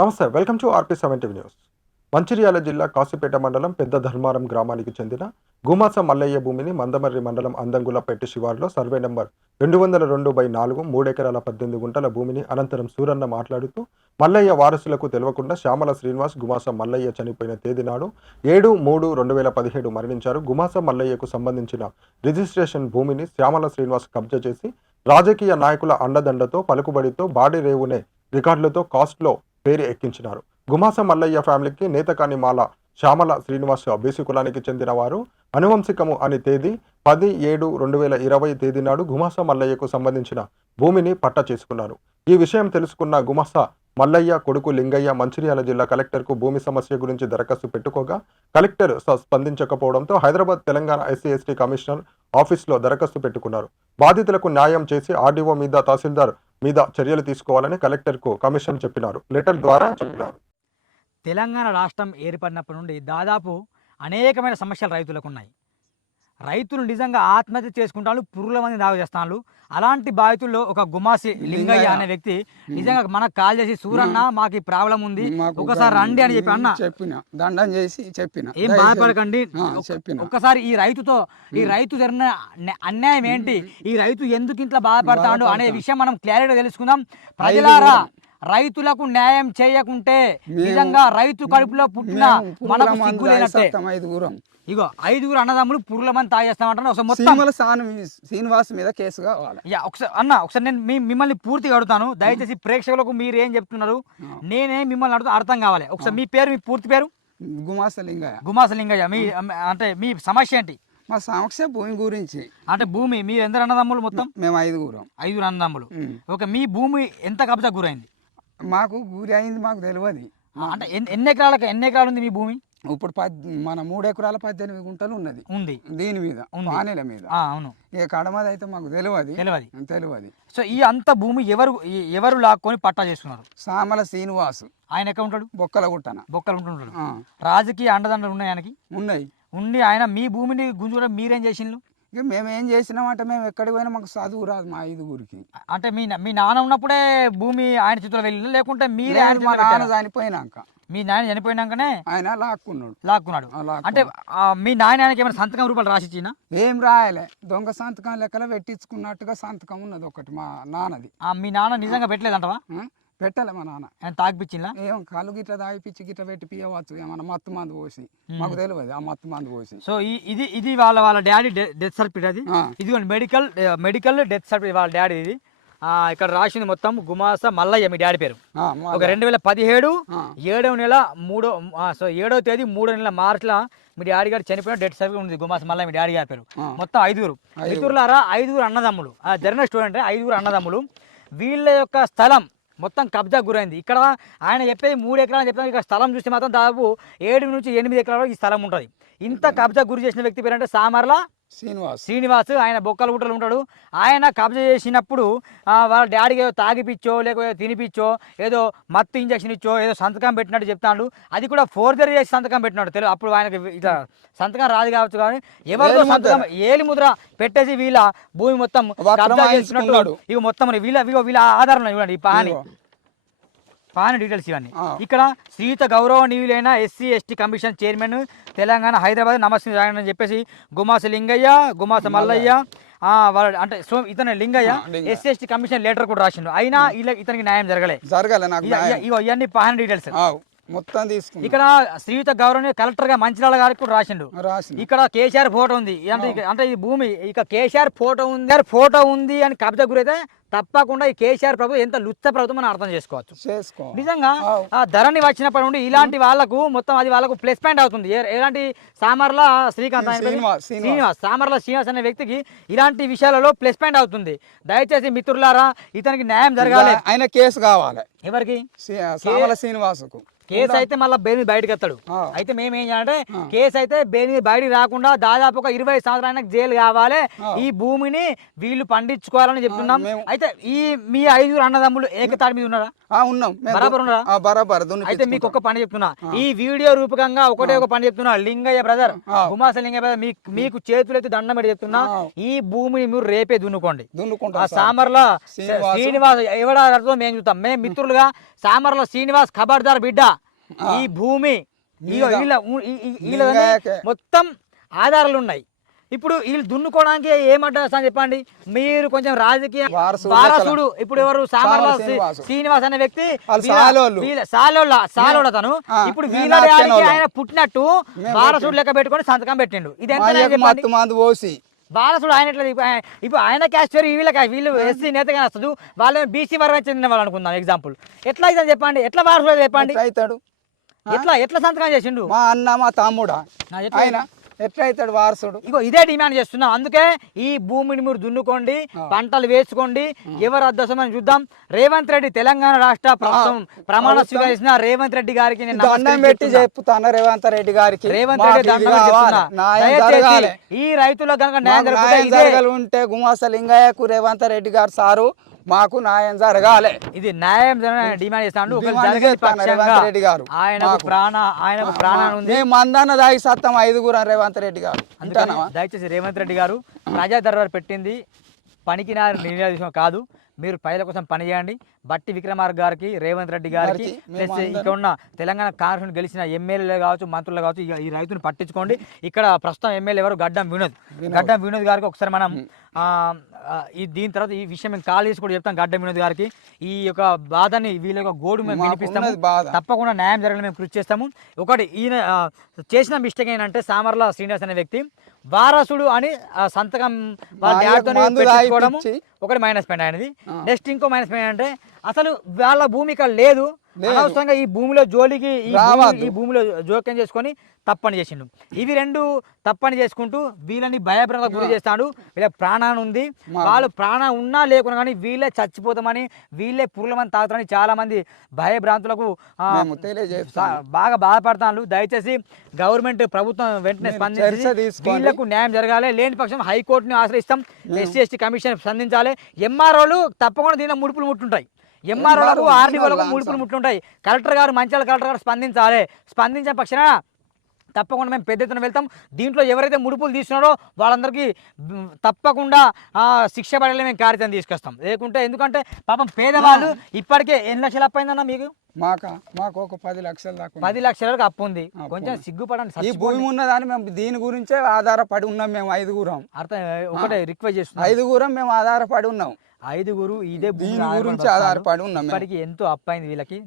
నమస్తే. Welcome to RP 70 news. Mancherial జిల్లా కాశీపేట మండలం పెద్ద ధర్మారం గ్రామానికి చెందిన గుమాస మల్లయ్య భూమిని మందమర్రి మండలం అందంగులపేట శివారులో సర్వే నంబర్ 202/4 3 ఎకరాల 18 గుంటల భూమిని అనంతరం సూరన్న మాట్లాడుతూ మల్లయ్య వారసులకు తెలియకుండా శ్యామల శ్రీనివాస్ గుమాస మల్లయ్య చనిపోయిన తేదీ నాడు 7/3/2017 మరణించారు. గుమాస మల్లయ్యకు సంబంధించిన రిజిస్ట్రేషన్ భూమిని శ్యామల శ్రీనివాస్ కబ్జా చేసి రాజకీయ నాయకుల అండదండతో పలుకుబడితో బాడీ రేవునే రికార్డులతో కాస్ట్లో పేరు ఎక్కించినారు. గుమాస మల్లయ్య ఫ్యామిలీకి నేతకాని మాల శ్యామల శ్రీనివాస్ బీసీ కులానికి చెందిన వారు అనువంశికము అని తేదీ 10/7/2020 తేదీ నాడు గుమాస మల్లయ్యకు సంబంధించిన భూమిని పట్టా చేసుకున్నారు. ఈ విషయం తెలుసుకున్న గుమాస మల్లయ్య కొడుకు లింగయ్య మంచిర్యాల జిల్లా కలెక్టర్కు భూమి సమస్య గురించి దరఖాస్తు పెట్టుకోగా కలెక్టర్ స్పందించకపోవడంతో హైదరాబాద్ తెలంగాణ ఎస్సీ/ఎస్టీ కమిషనర్ ఆఫీస్లో దరఖాస్తు పెట్టుకున్నారు. బాధితులకు న్యాయం చేసి ఆర్డీఓ మీద తహసీల్దార్ మీద చర్యలు తీసుకోవాలని కలెక్టర్కు కమిషన్ చెప్పినారు. లెటర్ ద్వారా చెప్పినారు. తెలంగాణ రాష్ట్రం ఏర్పడినప్పటి నుండి దాదాపు అనేకమైన సమస్యలు రైతులకు ఉన్నాయి. రైతులు నిజంగా ఆత్మహత్య చేసుకుంటాను, పురుగుల మంది దావ చేస్తాను. అలాంటి బాధితుల్లో ఒక గుమాసి లింగయ్య అనే వ్యక్తి నిజంగా మనకు కాల్ చేసి సూరన్న మాకు ఈ ప్రాబ్లం ఉంది ఒకసారి రండి అని చెప్పి చెప్పిన దండం చేసి చెప్పిన ఏం బాధపడకండి ఒక్కసారి ఈ రైతు జరిగిన అన్యాయం ఏంటి, ఈ రైతు ఎందుకు ఇంట్లో బాధపడతాడు అనే విషయం మనం క్లారిటీగా తెలుసుకుందాం. ప్రజలారా, రైతులకు న్యాయం చేయకుంటే నిజంగా రైతు కడుపులో పుట్టిన మనకు సిగ్గులేనట్టే. ఇగో 5 అన్నదమ్ములు పురుగుల మంది తాగేస్తామంటారు. శ్రీనివాస్ మీద కేసు కావాలి. ఒకసారి నేను మిమ్మల్ని పూర్తిగా అడుగుతాను. దయచేసి ప్రేక్షకులకు మీరు ఏం చెప్తున్నారు నేనే మిమ్మల్ని అడుగుతా, అర్థం కావాలి. ఒకసారి మీ పేరు, మీ పూర్తి పేరు? గుమాస లింగయ్య. గుమాస లింగయ్య. మీ అంటే మీ సమస్య ఏంటి? మా సమస్య భూమి గురించి. అంటే భూమి మీరు ఎందరు అన్నదమ్ములు? మొత్తం మేము 5 అన్నదమ్ములు. ఓకే, మీ భూమి ఎంత కబ్జా గురైంది? మాకు గురి అయింది మాకు తెలియదు. అంటే ఎన్ని ఎకరాలు ఉంది మీ భూమి? ఇప్పుడు మన 3 ఎకరాల 18 గుంటలు ఉంది దీని మీద, పానీల మీద. అవును. ఇక కడమది అయితే మాకు తెలియదు. సో ఈ అంత భూమి ఎవరు లాక్కొని పట్టా చేసుకున్నారు? శ్యామల శ్రీనివాస్. ఆయన ఎక్కడ ఉంటాడు? బొక్కల ఉంటుంటాడు. రాజకీయ అండదండలు ఉన్నాయి ఆయనకి? ఉన్నాయి. ఉండి ఆయన మీ భూమిని గుంజుకోవడం మీరేం చేసిండ్రు? ఇక మేము ఏం చేసినామంటే మేము ఎక్కడికి పోయినా మాకు చదువు రాదు మా 5గురికి. అంటే మీ నాన్న ఉన్నప్పుడే భూమి ఆయన చేతిలో వెళ్ళింది, లేకుంటే మీరే? మా నాన్న చనిపోయినాక. మీ నాయన చనిపోయినాకనే ఆయన లాక్కున్నాడు. అంటే మీ నాయన ఆయనకి ఏమైనా సంతకం రూపాయలు రాసిచ్చినా? ఏం రాయలే, దొంగ సంతకం లెక్కల పెట్టించుకున్నట్టుగా సంతకం ఉన్నది ఒకటి మా నాన్నది. మీ నాన్న నిజంగా పెట్టలేదంటవా? పెట్టలే మా నాన్న. ఆయన తాగిపించిందా? ఏం కళ్ళు గిట్ల తాగిపించి గిట్ల పెట్టి పియవచ్చు, ఏమన్నా మత్తు మందు పోసి. మాకు తెలియదు ఆ మత్తు మందు పోసి. సో ఇది వాళ్ళ డాడీ డెత్ సర్టిఫికేట్. అది ఇదిగోండి మెడికల్ డెత్ సర్టిఫికేట్ వాళ్ళ డాడీ. ఇది ఇక్కడ రాసింది మొత్తం గుమాస మల్లయ్య మీ డాడీ పేరు. ఒక 2017 7వ నెల 7వ తేదీ 3వ నెల మార్చిలో మీ డాడీ గారు చనిపోయిన డెత్ సర్టిఫికేట్ ఉంది. గుమాస మల్లయ్య మీ డాడీ గారి పేరు. మొత్తం 5 మిత్రులారా, 5 అన్నదమ్ములు. Journal student. 5 అన్నదమ్ములు. వీళ్ళ యొక్క స్థలం మొత్తం కబ్జా గురైంది. ఇక్కడ ఆయన చెప్పేది 3 ఎకరాలు చెప్తాను. ఇక్కడ స్థలం చూస్తే మాత్రం దాదాపు 7 నుంచి 8 ఎకరాల వరకు ఈ స్థలం ఉంటుంది. ఇంత కబ్జా గురి చేసిన వ్యక్తి పేరు అంటే సామర్ల శ్రీనివాస్. ఆయన బొక్కల గుట్టలు ఉంటాడు. ఆయన కబ్జా చేసినప్పుడు వాళ్ళ డాడీకి ఏదో తాగిపిచ్చో లేకపోతే తినిపిచ్చో ఏదో మత్తు ఇంజక్షన్ ఇచ్చో ఏదో సంతకం పెట్టినట్టు చెప్తాడు. అది కూడా ఫోర్జరీ చేసి సంతకం పెట్టినాడు. తెలియదు అప్పుడు ఆయనకి ఇట్లా సంతకం రాదు కావచ్చు, కానీ ఎవరితో సంతకం ఏలి ముద్ర పెట్టేసి వీళ్ళ భూమి మొత్తం కబ్జా చేసినట్టు. ఇవి మొత్తం వీళ్ళ ఆధారం చూడండి. ఈ పాని డీటెయిల్స్ ఇవన్నీ. ఇక్కడ శ్రీయుత గౌరవనీయులైన ఎస్సీ/ఎస్టీ కమిషన్ చైర్మన్ తెలంగాణ హైదరాబాద్ నమస్తే అని చెప్పేసి గుమాస లింగయ్య, గుమాస మల్లయ్య అంటే ఇతను లింగయ్య ఎస్సీ/ఎస్టీ కమిషన్ లెటర్ కూడా రాసిండు. అయినా ఇతనికి న్యాయం జరగలే. ఇవన్నీ పాని డీటెయిల్స్ మొత్తం తీసుకుని ఇక్కడ శ్రీయుత గౌరవనీయ కలెక్టర్ గా మంచిర్యాల గారికి కూడా రాసిండు. ఇక్కడ కేసీఆర్ ఫోటో ఉంది. అంటే ఈ భూమి ఇక కేసీఆర్ ఫోటో ఉంది అని కబ్జా గురైతే తప్పకుండా ఈ కేసీఆర్ ప్రభు ఎంత లుచ్చ ప్రభుత్వం మనం అర్థం చేసుకోవచ్చు. నిజంగా ధరణి వచ్చినప్పటి నుండి ఇలాంటి వాళ్ళకు మొత్తం అది వాళ్ళకు ప్లస్ పాయింట్ అవుతుంది. ఎలాంటి సామర్ల శ్రీనివాస్ అనే వ్యక్తికి ఇలాంటి విషయాలలో ప్లస్ పాయింట్ అవుతుంది. దయచేసి మిత్రులారా, ఇతనికి న్యాయం జరగాలి. ఆయన కేసు కావాలి. ఎవరికి? శ్రీనివాస్ కేసు అయితే మళ్ళీ బెయిల్ బయటకు వస్తాడు. అయితే మేము ఏం చేయాలంటే కేసు అయితే బెయిల్ బయటికి రాకుండా దాదాపు ఒక 20 సంవత్సరాలకు జైలు కావాలి, ఈ భూమిని వీళ్ళు పండించుకోవాలని చెప్తున్నాం. అయితే ఈ మీ 5 అన్నదమ్ములు ఏకతాటి మీద ఉన్నారా? ఉన్నాం, బరాబర్ ఉన్నారా? బరాబర్. అయితే మీకు ఒక పని చెప్తున్నా, ఈ వీడియో రూపకంగా ఒక పని చెప్తున్నా, లింగయ్య బ్రదర్, గుమాస లింగయ్య బ్రదర్, మీకు చేతులైతే దండం పెట్టి చెప్తున్నా, ఈ భూమిని మీరు రేపే దున్నుకోండి. ఆ సామర్ల శ్రీనివాస్ ఎవడా అర్థం మేము చూస్తాం, మేము మిత్రులుగా సామర్ల శ్రీనివాస్ ఖబర్దార్ బిడ్డ, ఈ భూమి మొత్తం ఆధారాలు ఉన్నాయి. ఇప్పుడు వీళ్ళు దున్నుకోవడానికి ఏమంటారు అని చెప్పండి. మీరు కొంచెం రాజకీయ వారసుడు, ఇప్పుడు ఎవరు సామర్ల శ్రీనివాస్ అనే వ్యక్తి సాలోళ్ళ తను, ఇప్పుడు వీళ్ళ ఆయన పుట్టినట్టు వారసుడు లెక్క పెట్టుకొని సంతకం పెట్టిండు. ఇది వారసుడు ఆయన ఎట్లా? ఇప్పుడు ఆయన క్యాస్ట్ వేరు, వీళ్ళు ఎస్సీ నేతగా వస్తుంది, వాళ్ళు బీసీ వర్గం చెందిన వాళ్ళు అనుకుందాం ఎగ్జాంపుల్. ఎట్లా అవుతుంది చెప్పండి, ఎట్లా వారసుడు చెప్పండి, ఎట్లా సంతకం చేసిండు? మా అన్న మా తమ్ముడా ఆయన ఎట్లా అవుతాడు వారసుడు? ఇగో ఇదే డిమాండ్ చేస్తున్నాం. అందుకే ఈ భూమిని మీరు దున్నుకోండి, పంటలు వేసుకోండి, ఎవరు అద్దసం చూద్దాం. రేవంత్ రెడ్డి తెలంగాణ రాష్ట్ర ప్రభుత్వం ప్రమాణ స్వీకరించిన రేవంత్ రెడ్డి గారికి నేను దండం పెట్టి చెప్తాను. రేవంత్ రెడ్డి గారికి ఈ రైతులకు కనుక న్యాయం జరగాలి ఉంటే గుమాస లింగయ్యకు రేవంత్ రెడ్డి గారు సారు మాకు న్యాయం జరగాలి, ఇది న్యాయం డిమాండ్ చేస్తాను. రెడ్డి గారు ఆయనకు ప్రాణం ఉంది, మేము మందాన దాగి సత్తం 5 రేవంత్ రెడ్డి గారు. దయచేసి రేవంత్ రెడ్డి గారు ప్రజా దర్బార్ పెట్టింది పనికి నిర్ణయం కాదు, మీరు ప్రజల కోసం పనిచేయండి. బట్టి విక్రమార్క గారికి, రేవంత్ రెడ్డి గారికి, ప్లస్ ఇక్కడ ఉన్న తెలంగాణ కాంగ్రెస్ గెలిచిన ఎమ్మెల్యేలు కావచ్చు, మంత్రులు కావచ్చు, ఈ రైతును పట్టించుకోండి. ఇక్కడ ప్రస్తుతం ఎమ్మెల్యే ఎవరు? గడ్డం వినోద్ గారికి ఒకసారి మనం దీని తర్వాత ఈ విషయం మేము కాల్ చేసి కూడా చెప్తాం. గడ్డం వినోద్ గారికి ఈ యొక్క బాధని, వీళ్ళ యొక్క గోడు మేము వినిపిస్తాము, తప్పకుండా న్యాయం జరగాలని మేము కృషి చేస్తాము. ఒకటి ఈయన చేసిన మిస్టేక్ ఏంటంటే సామర్ల శ్రీనివాస్ అనే వ్యక్తి వారసుడు అని సంతకం వాళ్ళ డాడీతో పెట్టుకోవడము ఒకటి మైనస్ పాయింట్ ఆయనది. నెక్స్ట్ ఇంకో మైనస్ పాయింట్ అంటే అసలు వాళ్ళ భూమి ఇక్కడ లేదు, అనవసరంగా ఈ భూమిలో జోలికి ఈ భూమిలో జోక్యం చేసుకొని తప్పని చేసిండు. ఇవి రెండు తప్పని చేసుకుంటూ వీళ్ళని భయభ్రాంతకు గురి చేస్తాడు. వీళ్ళ ప్రాణాన్ని ఉంది, వాళ్ళు ప్రాణం ఉన్నా లేకున్నా కానీ వీళ్ళే చచ్చిపోతామని, వీళ్ళే పురుగులమని తాగుతామని చాలా మంది భయభ్రాంతులకు బాగా బాధపడతాను. దయచేసి గవర్నమెంట్ ప్రభుత్వం వెంటనే స్పందించి వీళ్లకు న్యాయం జరగాలి. లేని పక్షం హైకోర్టుని ఆశ్రయిస్తాం, ఎస్సీ ఎస్టీ కమిషన్ స్పందించాలి. ఎంఆర్ఓలు తప్పకుండా దీనిలో ముడుపులు ముట్టుంటాయి, ఎంఆర్ఓలకు ఆర్డీఓలకు ముడుపులు ముట్టుంటాయి. కలెక్టర్ గారు, మంచిర్యాల కలెక్టర్ గారు స్పందించాలి. స్పందించిన పక్షాన తప్పకుండా మేము పెద్ద ఎత్తున వెళ్తాం. దీంట్లో ఎవరైతే ముడుపులు తీసుకున్నారో వాళ్ళందరికీ తప్పకుండా శిక్ష పడేలా మేము కార్యక్రమం తీసుకొస్తాం. లేకుంటే ఎందుకంటే పాపం పేదవాళ్ళు ఇప్పటికే ఎన్ని లక్షలు అప్పు అయిందన్న మీకు? మాకు ఒక 10 లక్షల దాకా 10 లక్షల వరకు అప్పు ఉంది. కొంచెం సిగ్గుపడండి. ఈ భూమి ఉన్నదాన్ని మేము దీని గురించే ఆధారపడి ఉన్నాం. మేము 5 అర్థం ఒకటే రిక్వెస్ట్ చేస్తున్నాం, 5 మేము ఆధారపడి ఉన్నాం. 5 ఇదే దీని గురించి ఆధారపడి ఉన్నాం. ఇప్పటికి ఎంతో అప్పు అయింది వీళ్ళకి.